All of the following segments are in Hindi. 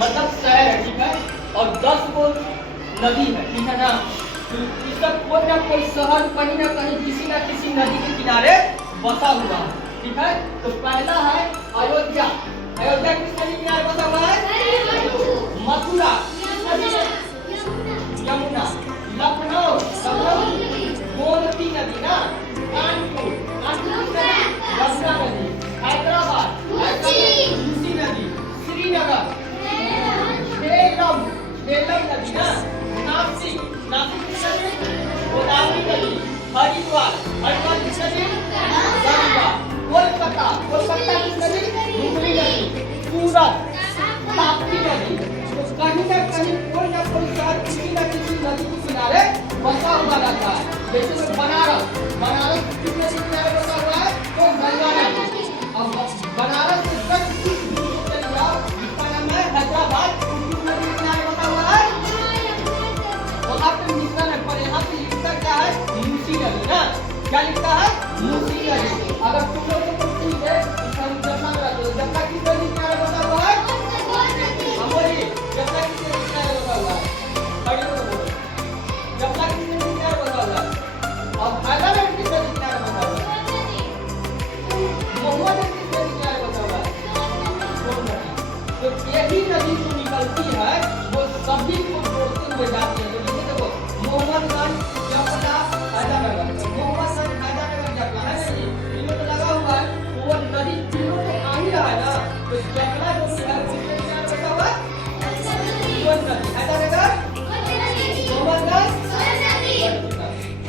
मतलब शहर है, ठीक है, और 10 गो नदी है, ठीक है ना। तो इसका कोई ना कोई शहर कहीं ना कहीं किसी ना किसी नदी के किनारे बसा हुआ है, ठीक है। तो पहला है अयोध्या। अयोध्या किस नदी के किनारे बसा हुआ है? मथुरा, यमुना। लखनऊ, गोमती नदी ना। कानपुर, यमुना नदी। हैदराबाद, तुलसी नदी। श्रीनगर, झेलम नदी ना। नासिक, किस नदी? गोदावरी नदी। हरिद्वार, किस नदी? गंगा। कोलकाता, किस नदी? हुगली नदी। सूरत, ताप्ती नदी। तो कहीं ना कहीं कोई ना कोई शहर किसी न किसी नदी के किनारे बसा हुआ रहता है। जैसे बनारस किस नदी के किनारे बसा हुआ है? तो गंगा नदी। अब बनारस से 10 किलोमीटर चले जाओ, इसका नाम है हैदराबाद, किस नदी के किनारे बसा हुआ है? वहाँ पे मिश्रण है, पर यहाँ पे लिखता क्या है? मूसी नदी ना। क्या लिखता है? मूसी नदी। अगर तुम लोग को ठीक है, हम जमना रहते हो, जमना किस नदी के किनारे बसा हुआ है? हमारी जमना किस नदी के किनारे बसा हुआ है? बड़ी बोलो, जमना किस नदी के किनारे बसा हुआ है? अब हैदराबाद किस नदी के किनारे बसा हुआ है? महुआ नदी किस नदी के किनारे बसा हुआ है? तो यही नदी जो निकलती है वो सभी को जोड़ते हुए जाती है। तो जैसे देखो मोहम्मदगंज, जमना, हैदराबाद। मोहम्मदगंज, हैदराबाद जगह है ना, ये तीनों तो लगा हुआ है, तो वो नदी तीनों तो आ ही रहा है ना। तो जमना जो है वो किसके किनारे बसा हुआ है? कौन नदी? हैदराबाद, मोहम्मदगंज,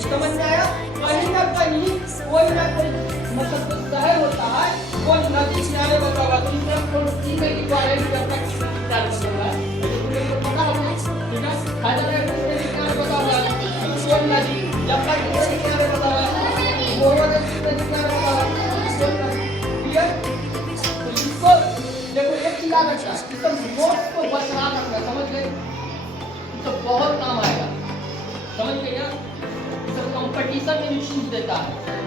समझ में आया? कहीं ना कहीं कोई ना कोई मतलब जो शहर होता है वो नदी किनारे बसा हुआ है। तो इसमें हम लोग तीन में लिखवा रहे हैं कि अपना किस नदी किनारे बसा हुआ है। पता होगा, ठीक है। हैदराबाद किस नदी किनारे बसा हुआ है? कौन नदी? जमना किस नदी किनारे बसा हुआ है? मोहम्मदगंज किस नदी किनारे बसा हुआ है? कौन नदी? क्लियर? तो इसको देखो एक चीज याद रखना, इस सब नोट्स को बरकरार रखना, समझ गए? तो बहुत काम आएगा, समझ गए ना? इस सब कंपटीशन में भी पूछ देता है।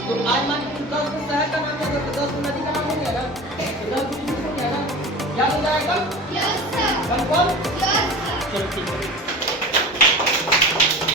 तो आज मान लीजिए 10 शहर का नाम होगा तो 10 नदी का नाम हो गया ना, तो 10 हो गया ना, याद हो जाएगा? Yes sir. Confirm? Yes sir. चलो ठीक है।